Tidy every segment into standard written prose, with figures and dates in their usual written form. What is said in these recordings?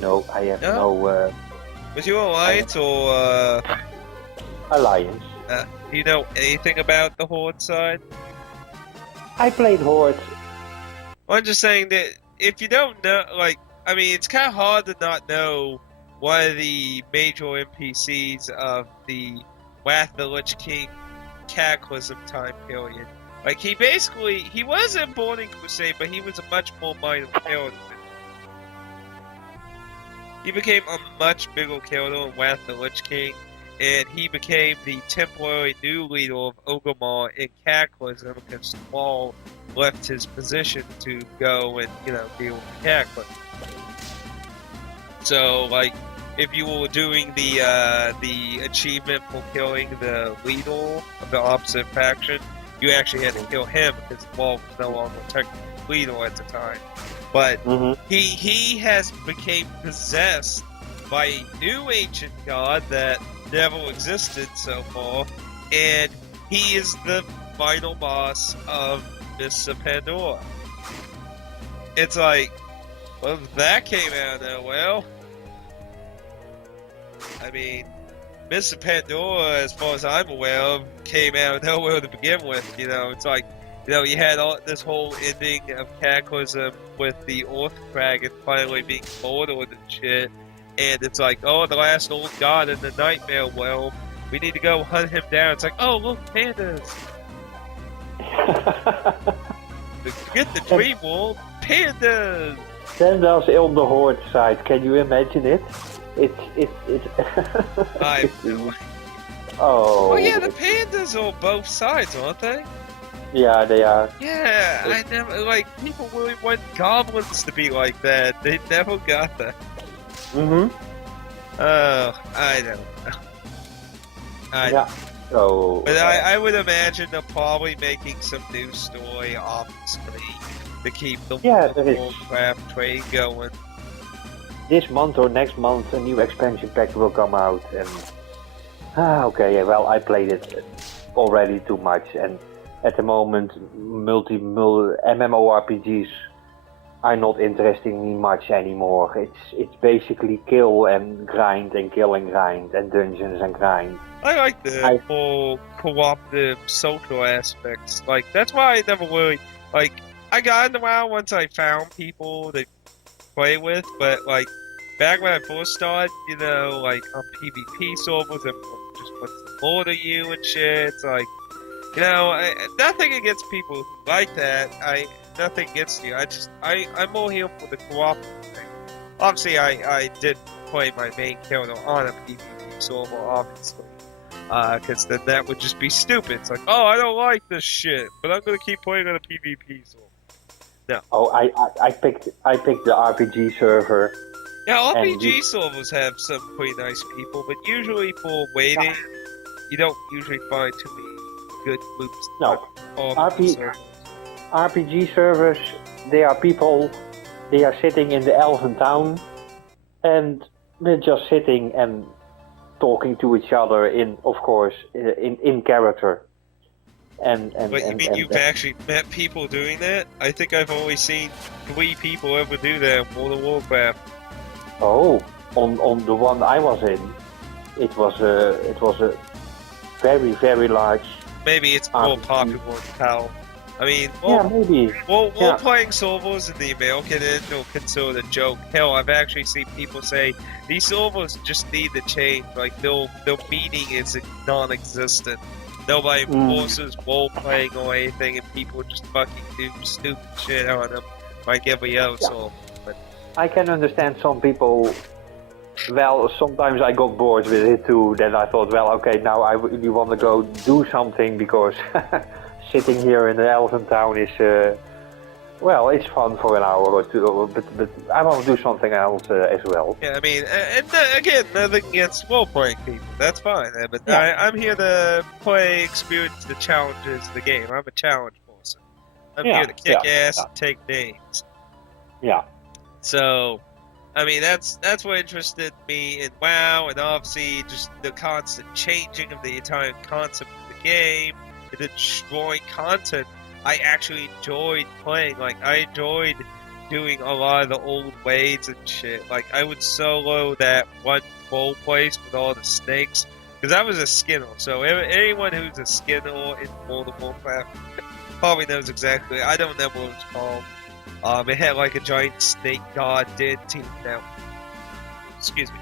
No, I have No? no Was you Alliance or, alliance. do you know anything about the Horde side? I played Horde. I'm just saying that if you don't know, like, I mean, it's kind of hard to not know one of the major NPCs of the Wrath of the Lich King Cataclysm time period. Like, he wasn't born in Crusade, but he was a much more minor character. He became a much bigger character in Wrath of the Lich King, and he became the temporary new leader of Orgrimmar in Cataclysm because Thrall left his position to go and, deal with Cataclysm. So, like, if you were doing the achievement for killing the leader of the opposite faction, you actually had to kill him because Thrall was no longer technically leader at the time. But he has became possessed by a new ancient god that never existed so far, and he is the final boss of Mists of Pandora. It's like, well, that came out of nowhere. I mean, Mists of Pandora, as far as I'm aware of, came out of nowhere to begin with. It's like, you had this whole ending of Cataclysm with the Orth Dragon finally being murdered and shit. And it's like, oh, the last old god in the Nightmare Realm. We need to go hunt him down. It's like, oh, look, pandas. Forget the dream world. Pandas! Then there's on the Horde side. Can you imagine it? It's I know. Oh. Oh, yeah, the pandas are both sides, aren't they? Yeah, they are. Yeah, I never, people really want goblins to be like that. They never got that. Mm-hmm. Oh, I don't know. So, but I would imagine they're probably making some new story, obviously, to keep the Warcraft trade going. This month or next month, a new expansion pack will come out, and well, I played it already too much, and at the moment, MMORPGs are not interesting me much anymore. It's basically kill and grind and kill and grind and dungeons and grind. I like the whole cooperative social aspects. Like, that's why I never really, I got into WoW once I found people to play with, but, back when I first started, on PvP servers, and just wants to murder you and shit, it's like, nothing against people who like that. Nothing against you. I'm more here for the cooperative thing. Obviously, I did play my main character on a PvP server, obviously. Because then that would just be stupid. It's like, oh, I don't like this shit, but I'm gonna keep playing on a PvP server. No. Oh, I picked the RPG server. Yeah, RPG servers have some pretty nice people, but usually for waiting, you don't usually find too many good groups. No. RPG servers, they are people, they are sitting in the Elven town, and they're just sitting and talking to each other in character. But you mean you've actually met people doing that? I think I've only seen 3 people ever do that in World of Warcraft. Oh, on the one I was in, it was a very, very large. Maybe it's more popular in PAL. I mean, maybe. Playing servers in the American end are considered a joke. Hell, I've actually seen people say these servers just need to change. Like, their meaning is non-existent. Nobody forces role-playing or anything, and people just fucking do stupid shit on them like every other server. But I can understand some people. Well, sometimes I got bored with it too. Then I thought, well, okay, now I really want to go do something because sitting here in the Elven town is, it's fun for an hour or two. But I want to do something else as well. Yeah, I mean, again, nothing against role-playing people. That's fine. But I'm here to play, experience the challenges of the game. I'm a challenge person. I'm here to kick ass and take names. Yeah. So, I mean, that's what interested me in WoW, and obviously just the constant changing of the entire concept of the game, and the destroying content. I actually enjoyed playing. Like, I enjoyed doing a lot of the old ways and shit. Like, I would solo that one bowl place with all the snakes. Because I was a Skinnle, so anyone who's a Skinnle in World of Warcraft probably knows exactly. I don't know what it was called. It had like a giant snake god deity. Now, excuse me.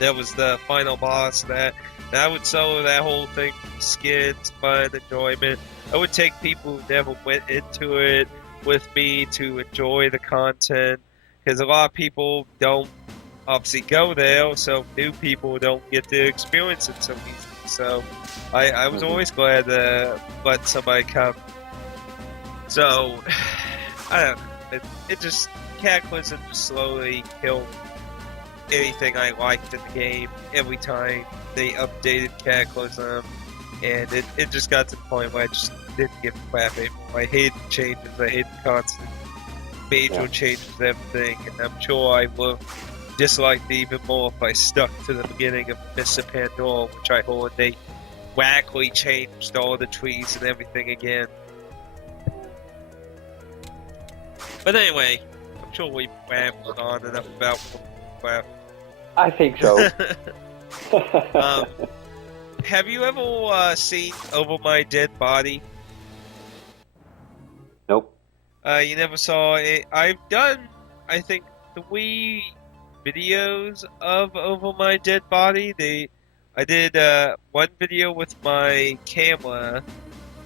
That was the final boss. And I would solo that whole thing. Skins, fun, enjoyment. I would take people who never went into it with me to enjoy the content. Because a lot of people don't obviously go there, so new people don't get to experience it so easily. So I was always glad to let somebody come. So I don't know. It just Cataclysm just slowly killed anything I liked in the game every time they updated Cataclysm, and it just got to the point where I just didn't give a crap anymore. I hated changes, I hated constant major changes to everything, and I'm sure I would disliked it even more if I stuck to the beginning of Mists of Pandora, which I heard they wackily changed all the trees and everything again. But anyway, I'm sure we've rambled on enough about Warcraft. I think so. Have you ever seen Over My Dead Body? Nope. You never saw it? I've done, I think, 3 videos of Over My Dead Body. I did one video with my camera,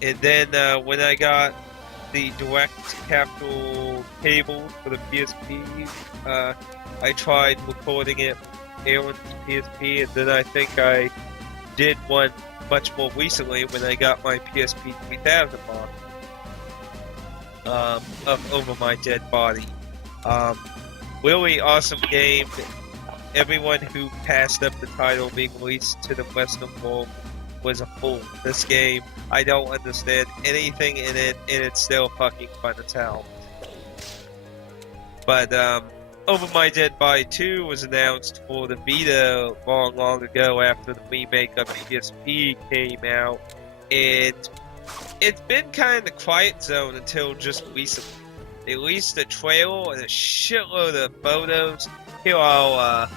and then when I got the direct capture cable for the PSP, I tried recording it with Aaron's PSP, and then I think I did one much more recently when I got my PSP 3000 model of Over My Dead Body. Really awesome game. Everyone who passed up the title being released to the Western world was a fool. This game, I don't understand anything in it, and it's still fucking fun as hell. But Over My Dead Body 2 was announced for the Vita long ago after the remake of PSP came out, and it's been kind of the quiet zone until just recently. They released a trailer and a shitload of photos. Here I'll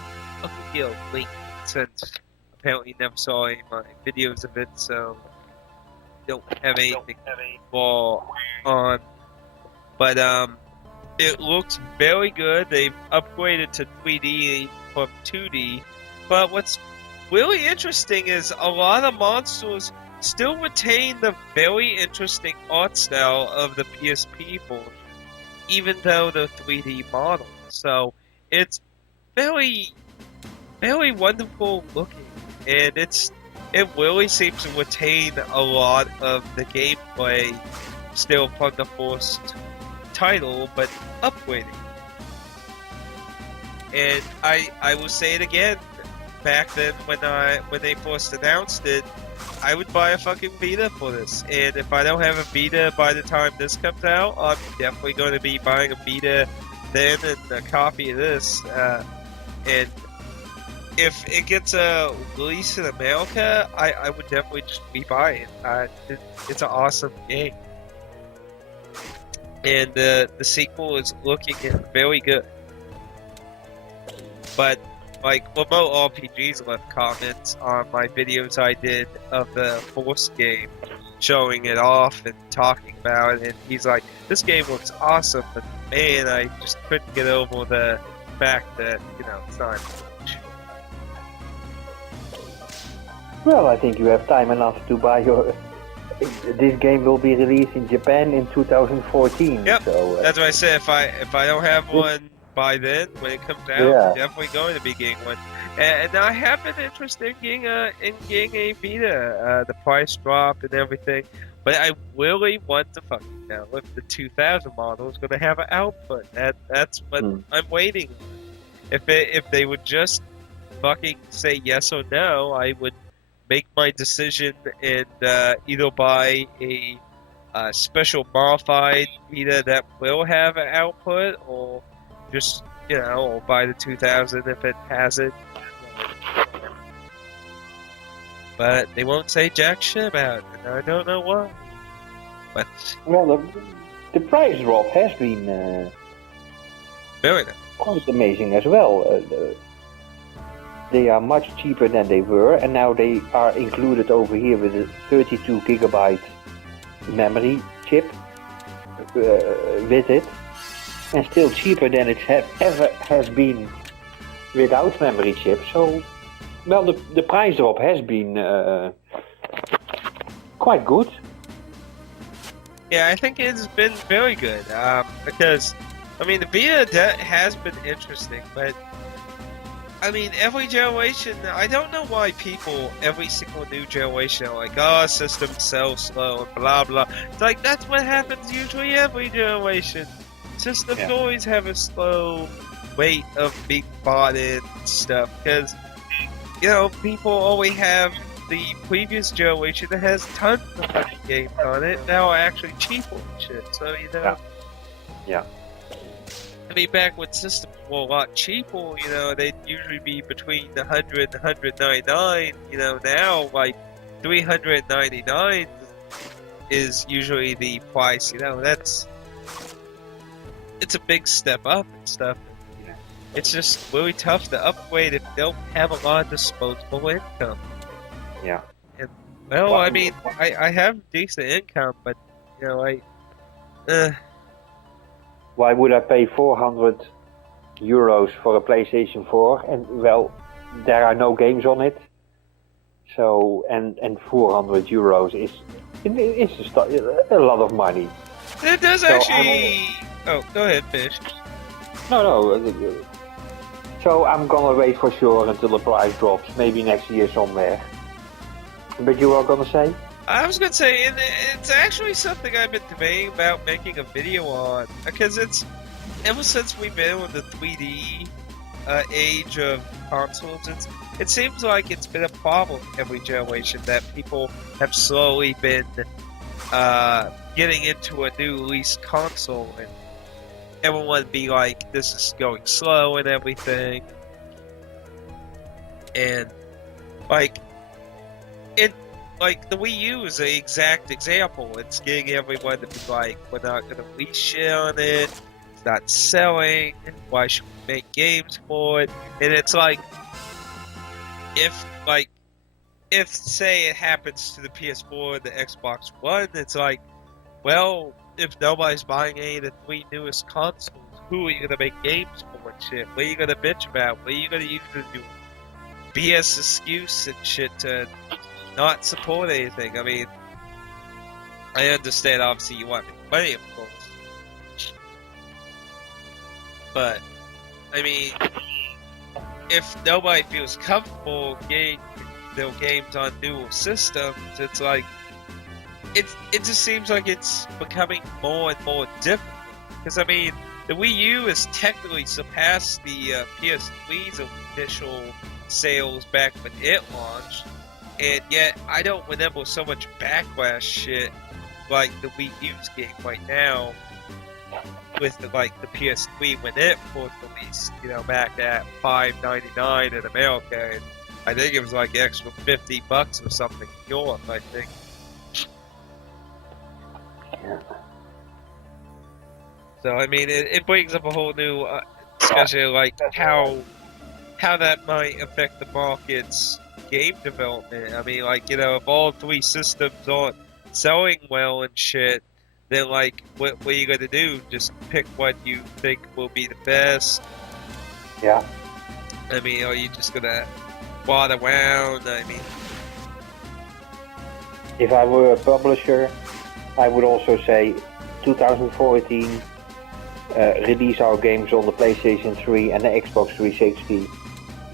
give you a link since apparently you never saw any of my videos of it, so don't have anything for on. But it looks very good. They've upgraded to 3D from 2D. But what's really interesting is a lot of monsters still retain the very interesting art style of the PSP version, even though they're 3D models. So it's very, very wonderful looking, and it really seems to retain a lot of the gameplay still from the first title, but upgrading. And I will say it again. Back then, when they first announced it, I would buy a fucking Vita for this. And if I don't have a Vita by the time this comes out, I'm definitely going to be buying a Vita then and a copy of this. And if it gets a release in America, I would definitely just be buying it. It's an awesome game. And the sequel is looking very good. But like, Remote RPGs left comments on my videos I did of the Force game, showing it off and talking about it, and he's like, this game looks awesome, but man, I just couldn't get over the fact that, it's not much. Well, I think you have time enough to buy your... This game will be released in Japan in 2014. Yep, so, that's what I said. If I don't have one by then, when it comes out, I'm definitely going to be getting one. And I have been interested in getting a Vita. The price dropped and everything, but I really want to fucking know if the 2000 model is going to have an output. That's what I'm waiting on. If they would just fucking say yes or no, I would make my decision and either buy a special modified Vita that will have an output, or just, or buy the 2000 if it has it. But they won't say jack shit about it, and I don't know why. But well, the price drop has been Very nice. quite amazing as well. They are much cheaper than they were, and now they are included over here with a 32 gigabyte memory chip with it, and still cheaper than it ever has been without memory chip. So, well, the price drop has been quite good. Yeah, I think it's been very good because, I mean, the Vita has been interesting, but I mean, every generation, I don't know why people, every single new generation, are like, oh, systems sell slow and blah blah. It's like, that's what happens usually every generation. Systems always have a slow rate of being bought in and stuff, because, you know, people only have the previous generation that has tons of fucking games on it, now are actually cheaper and shit, so, you know. Yeah. I mean, back when systems were a lot cheaper, you know, they'd usually be between 100 and 199. You know, now, like, 399 is usually the price. You know, it's a big step up and stuff. Yeah. It's just really tough to upgrade if you don't have a lot of disposable income. Yeah. And, well, I mean, I have decent income, but, you know, Why would I pay 400 euros for a PlayStation 4? And well, there are no games on it. So and 400 euros is a lot of money. it does actually. Oh, go ahead, Fish. No. So I'm gonna wait for sure until the price drops. Maybe next year somewhere. But you are gonna say? I was gonna say, it's actually something I've been debating about making a video on, because it's, ever since we've been in the 3D age of consoles, it seems like it's been a problem every generation that people have slowly been getting into a new release console, and everyone be like, this is going slow and everything, and like the Wii U is the exact example. It's getting everyone to be like, we're not going to release shit on it, it's not selling, why should we make games for it? And it's like, if say it happens to the PS4 and the Xbox One, it's like, well, if nobody's buying any of the 3 newest consoles, who are you going to make games for and shit? What are you going to bitch about? What are you going to use to do BS excuse and shit to not support anything? I mean, I understand obviously you want money, of course, but I mean, if nobody feels comfortable getting their games on newer systems, it's like it just seems like it's becoming more and more difficult. Because I mean, the Wii U has technically surpassed the PS3's initial sales back when it launched. And yet, I don't remember so much backlash shit like the Wii U's game right now with the PS3 when it first released, you know, back at $5.99 in America, and I think it was like extra $50 or something in Europe, I think. Yeah. So I mean, it brings up a whole new discussion, like how that might affect the market's game development. I mean, like, you know, if all 3 systems aren't selling well and shit, then like, what are you gonna do? Just pick what you think will be the best? Yeah. I mean, are you just gonna plot around? I mean, If I were a publisher, I would also say 2014 release our games on the PlayStation 3 and the Xbox 360.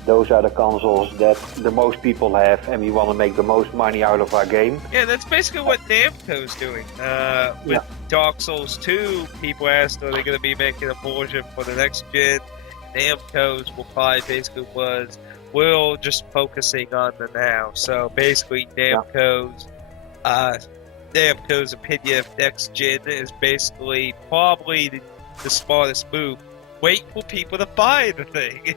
Those are the consoles that the most people have, and we want to make the most money out of our game. yeah, that's basically what Namco's doing. With Dark Souls 2, people asked, are they going to be making a version for the next gen? Namco's reply basically was, we're just focusing on the now. So basically, Namco's opinion of next gen is basically probably the smartest move. Wait for people to buy the thing.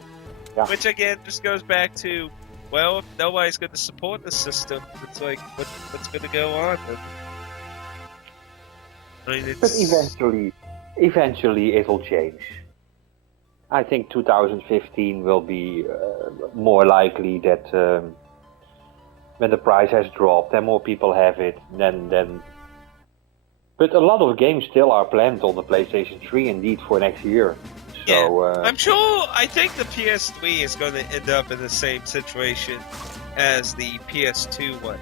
Yeah. Which again just goes back to, well, if nobody's going to support the system, it's like, what's going to go on? I mean, But eventually it will change. I think 2015 will be more likely that when the price has dropped and more people have it, then. But a lot of games still are planned on the PlayStation 3 indeed for next year. So I'm sure. I think the PS3 is going to end up in the same situation as the PS2 was.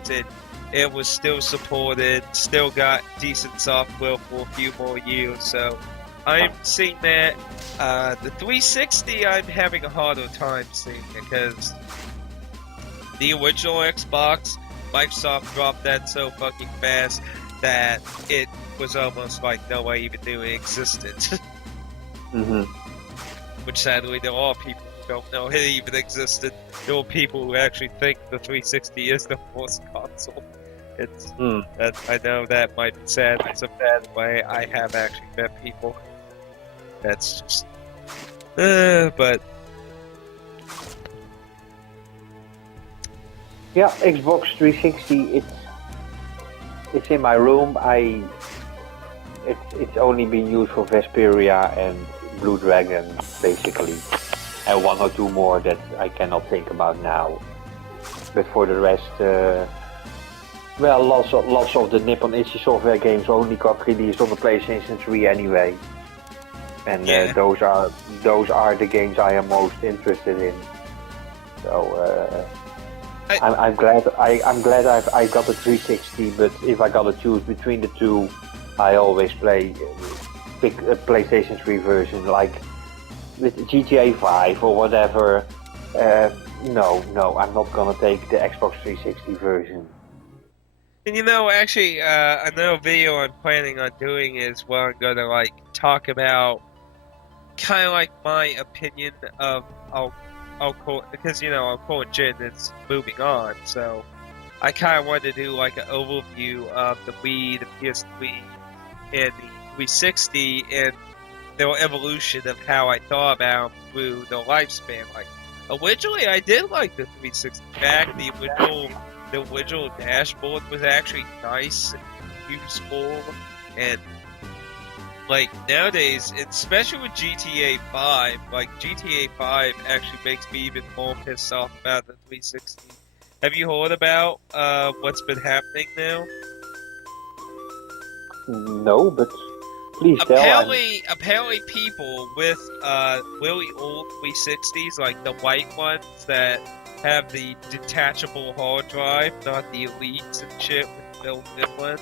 It was still supported, still got decent software for a few more years. So I'm seeing that. The 360, I'm having a harder time seeing because the original Xbox, Microsoft dropped that so fucking fast that it was almost like no one even knew it existed. Mm-hmm. Which sadly there are people who don't know it even existed. There are people who actually think the 360 is the first console. It's that I know that might be sad in some bad way. I have actually met people. That's just but yeah, Xbox 360. It's in my room. It's only been used for Vesperia and Blue Dragon, basically, and one or two more that I cannot think about now. But for the rest, well, lots of the Nippon Ichi Software games only got released on the PlayStation 3 anyway, and those are the games I am most interested in. So I'm glad I got the 360. But if I gotta choose between the two, I always pick a PlayStation 3 version, like with GTA 5 or whatever. No, I'm not gonna take the Xbox 360 version. And you know, actually, another video I'm planning on doing is where I'm gonna like talk about kind of like my opinion of I'll call because our current gen is moving on, so I kind of wanted to do like an overview of the Wii, the PS3, and the 360, and their evolution of how I thought about them through their lifespan. Like originally, I did like the 360. Back the original dashboard was actually nice and useful, and like nowadays, especially with GTA 5, like GTA 5 actually makes me even more pissed off about the 360. Have you heard about what's been happening now? No, but please tell. Apparently people with really old 360s, like the white ones that have the detachable hard drive, not the elites and shit with built-in ones.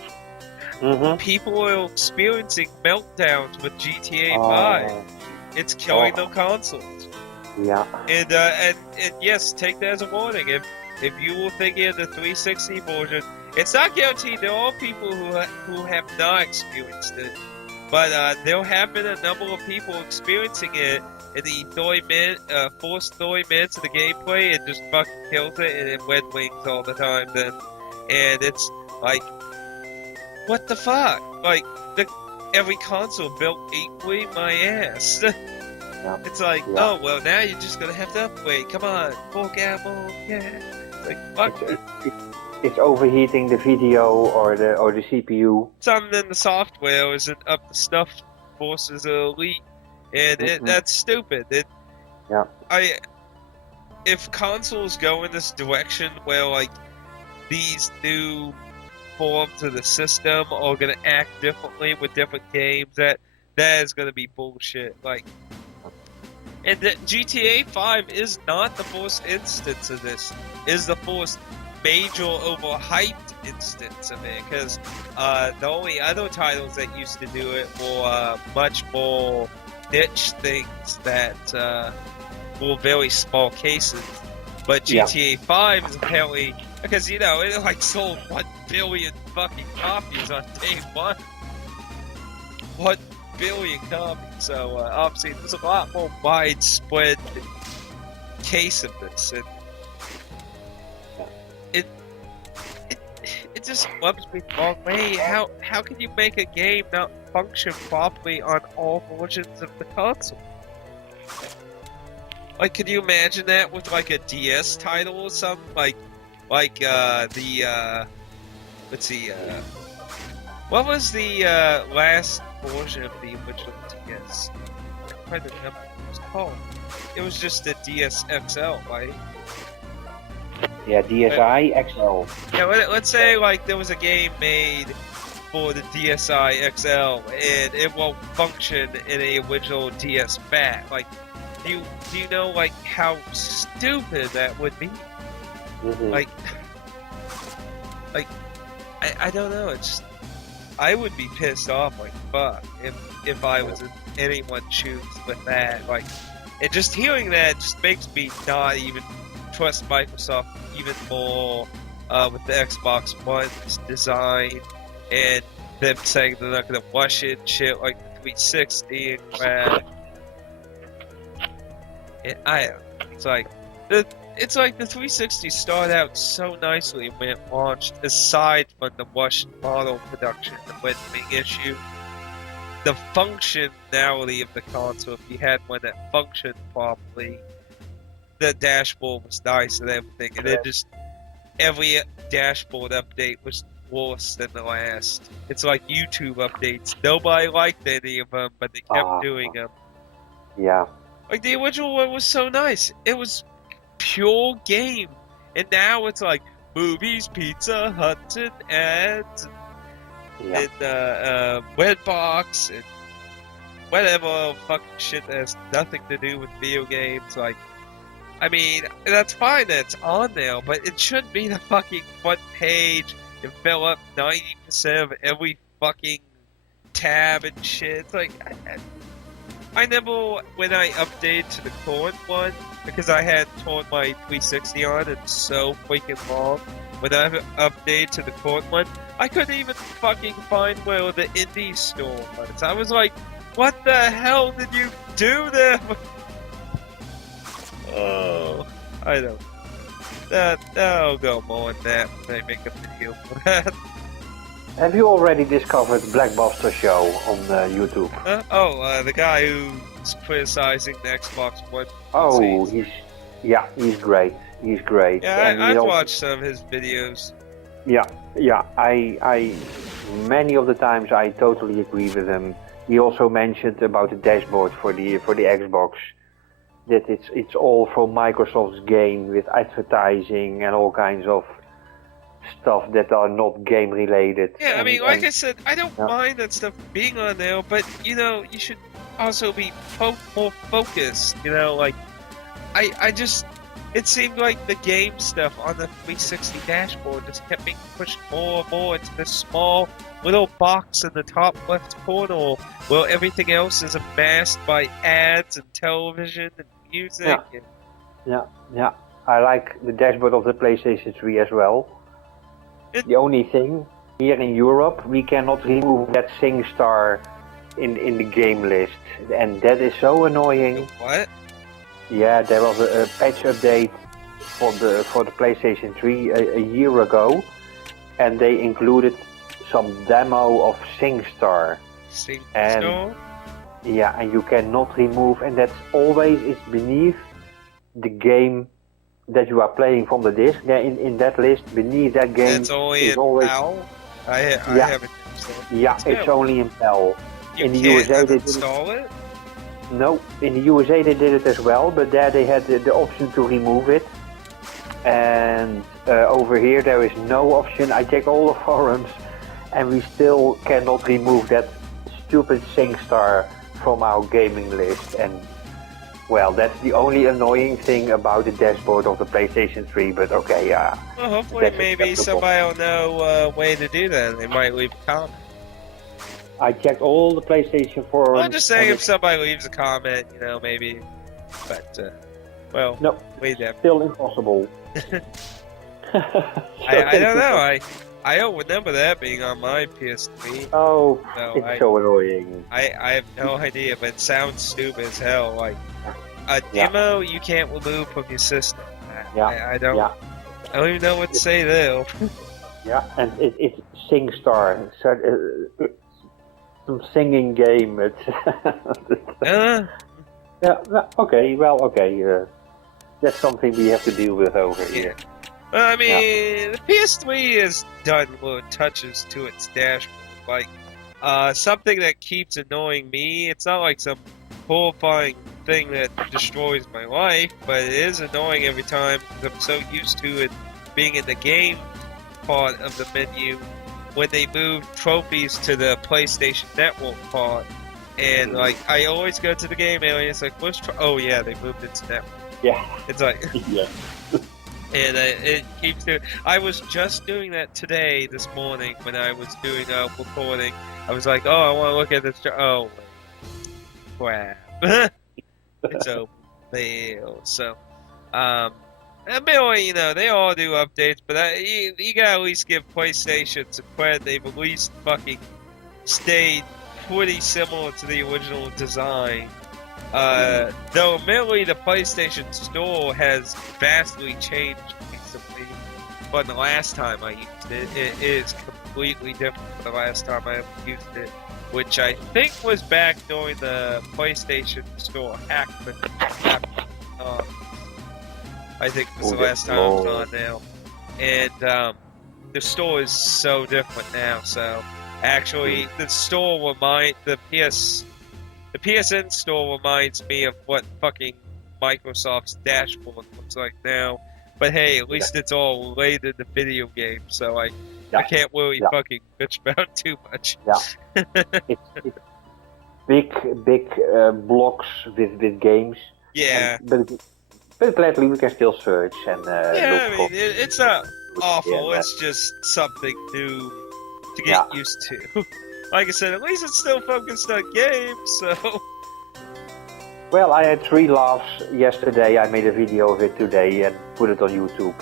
Mm-hmm. People are experiencing meltdowns with GTA 5. It's killing their consoles. Yeah. And yes, take that as a warning. If you were thinking of the 360 version, it's not guaranteed. There are people who have not experienced it, but there have been a number of people experiencing it in the first 30 minutes of the gameplay. It just fucking kills it, and it red wings all the time. And it's like, what the fuck? Like every console built equally, my ass. Yeah. It's like, oh well, now you're just gonna have to upgrade. Come on, full gamble, yeah. It's like, fuck. It's overheating the video or the CPU. Something in the software isn't up to snuff versus Elite, and that's stupid. If consoles go in this direction where like these new forms of the system are gonna act differently with different games, that is gonna be bullshit. Like, and the GTA 5 is not the first instance of this. Is the first major overhyped instance of it, because the only other titles that used to do it were much more niche things that were very small cases. But GTA 5 is apparently, because it like sold 1 billion fucking copies on day one. 1 billion copies. So obviously there's a lot more widespread case of this, and it just rubs me the wrong way. How can you make a game not function properly on all versions of the console? Like, could you imagine that with like a DS title or something? Like let's see, what was the last version of the original DS? I'm trying to remember. it was called. It was just the DS XL, right? Yeah, DSi XL. Yeah, let's say like there was a game made for the DSi XL and it won't function in a original DS Fat. Like, do you know like how stupid that would be? Mhm. Like I don't know. It's I would be pissed off like fuck if I was in anyone's shoes with that. Like, and just hearing that just makes me not even trust Microsoft even more with the Xbox One's design and them saying they're not gonna rush it and shit like the 360 and crap. And it's like the 360 started out so nicely when it launched, aside from the rushed model production that went being issued. The functionality of the console, if you had one that functioned properly, the dashboard was nice and everything, and then just every dashboard update was worse than the last. It's like YouTube updates. Nobody liked any of them, but they kept doing them. Yeah. Like, the original one was so nice. It was pure game. And now it's like movies, Pizza Hut, and ads, and Redbox, and whatever fucking shit that has nothing to do with video games. Like, I mean, that's fine that it's on there, but it shouldn't be the fucking front page and fill up 90% of every fucking tab and shit. It's like, I never, when I updated to the current one, because I had torn my 360 on, it's so freaking long. When I updated to the current one, I couldn't even fucking find where the indie store was. I was like, what the hell did you do there? Oh, I don't. That'll go more than that when I make a video for that. Have you already discovered Blackbuster Show on YouTube? The guy who's criticizing the Xbox One. Oh, he's great. He's great. Yeah, I've watched some of his videos. Yeah. I many of the times I totally agree with him. He also mentioned about the dashboard for the Xbox, that it's all from Microsoft's game with advertising and all kinds of stuff that are not game related. Yeah, I mean, like I said, I don't mind that stuff being on there, but you know, you should also be more focused. You know, like I just, it seemed like the game stuff on the 360 dashboard just kept being pushed more and more into this small little box in the top left corner, where everything else is amassed by ads and television and music. Yeah. I like the dashboard of the PlayStation 3 as well. The only thing, here in Europe, we cannot remove that SingStar in the game list, and that is so annoying. What? Yeah, there was a patch update for the PlayStation 3 a year ago, and they included some demo of SingStar. SingStar? And you cannot remove, and that's always is beneath the game that you are playing from the disc. In that list, beneath that game, it's only in PAL? I haven't installed it. Yeah, it's only in PAL. In the USA, they install it? No, in the USA they did it as well, but there they had the option to remove it. And over here there is no option. I check all the forums, and we still cannot remove that stupid SingStar from our gaming list. And well, that's the only annoying thing about the dashboard of the PlayStation 3, but okay, yeah. Well, hopefully maybe somebody will know a way to do that. They might leave a comment. I checked all the PlayStation forums. Well, I'm just saying if somebody leaves a comment, you know, maybe. But, well, no, wait there. Still impossible. I don't know. I don't remember that being on my PS3. Oh, so it's so annoying. I have no idea, but it sounds stupid as hell. Like, a demo you can't remove from your system. I don't even know what to say there. Yeah, and it's SingStar. So, some singing game. It's okay. That's something we have to deal with over here. Well, I mean, the PS3 has done little touches to its dashboard. Like, something that keeps annoying me, it's not like some horrifying thing that destroys my life, but it is annoying every time because I'm so used to it being in the game part of the menu when they move trophies to the PlayStation Network part. And, like, I always go to the game area, it's like, oh, yeah, they moved it to Network. Yeah. It's like... Yeah. And it keeps doing... I was just doing that today, this morning, when I was doing a recording. I was like, oh, I want to look at this... Oh, crap. It's open fail. So, Billy, you know, they all do updates, but you gotta at least give PlayStation some credit. They've at least fucking stayed pretty similar to the original design. Though admittedly the PlayStation Store has vastly changed recently from the last time I used it. It is completely different from the last time I ever used it, which I think was back during the PlayStation Store hack. I think was the last time I was on now. And the store is so different now, so actually the store the PSN store reminds me of what fucking Microsoft's dashboard looks like now. But hey, at least it's all related to video games, so I can't really fucking bitch about too much. Yeah. it's big blocks with games. Yeah. But gladly we can still search and yeah, look I mean, it's not awful. It's just something new to get used to. Like I said, at least it's still focused on games, so... Well, I had 3 laughs yesterday. I made a video of it today and put it on YouTube.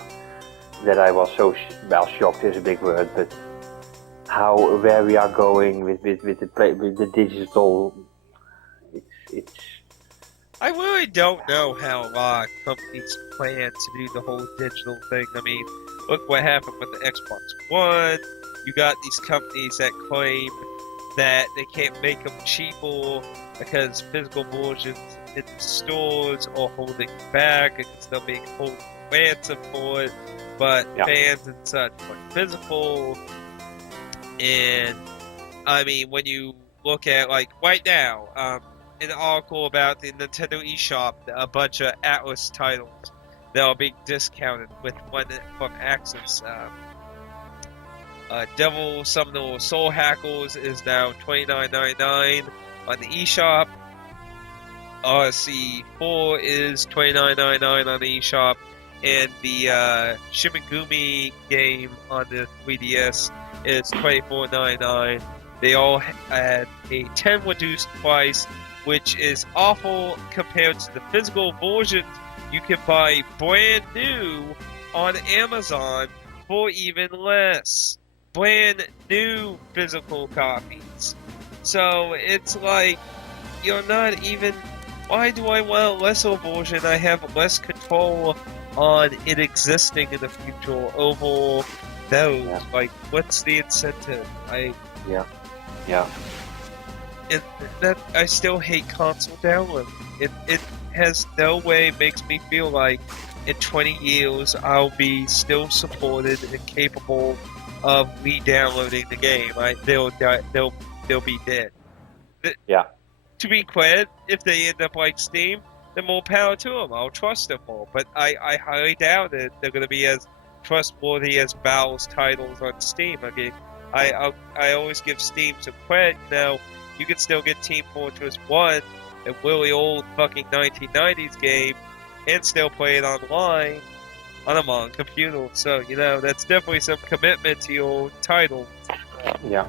That I was so, shocked is a big word, but where we are going with the digital, it's... I really don't know how companies plan to do the whole digital thing. I mean, look what happened with the Xbox One. You got these companies that claim that they can't make them cheaper because physical versions in the stores are holding back because they'll make whole ransom for it, but fans and such want physical. And I mean, when you look at, like, right now, an article about the Nintendo eShop, a bunch of Atlas titles that are being discounted with one from Axis. Devil Summoner Soul Hackers is now $29.99 on the eShop. RC4 is $29.99 on the eShop, and the Shimigami game on the 3DS is $24.99. They all had a 10 reduced price, which is awful compared to the physical versions you can buy brand new on Amazon for even less. Brand new physical copies. So it's like, you're not even... Why do I want a lesser version? I have less control on it existing in the future over those. Yeah. Like, what's the incentive? Yeah. And that I still hate console download. It has no way makes me feel like in 20 years I'll be still supported and capable of re-downloading the game. They'll be dead. Yeah. To be quite, if they end up like Steam, then more power to them. I'll trust them more. But I highly doubt that they're going to be as trustworthy as Valve's titles on Steam. I mean, I always give Steam some credit. Now, you can still get Team Fortress 1, a really old fucking 1990s game, and still play it online on a modern computer. So, you know, that's definitely some commitment to your title. Yeah.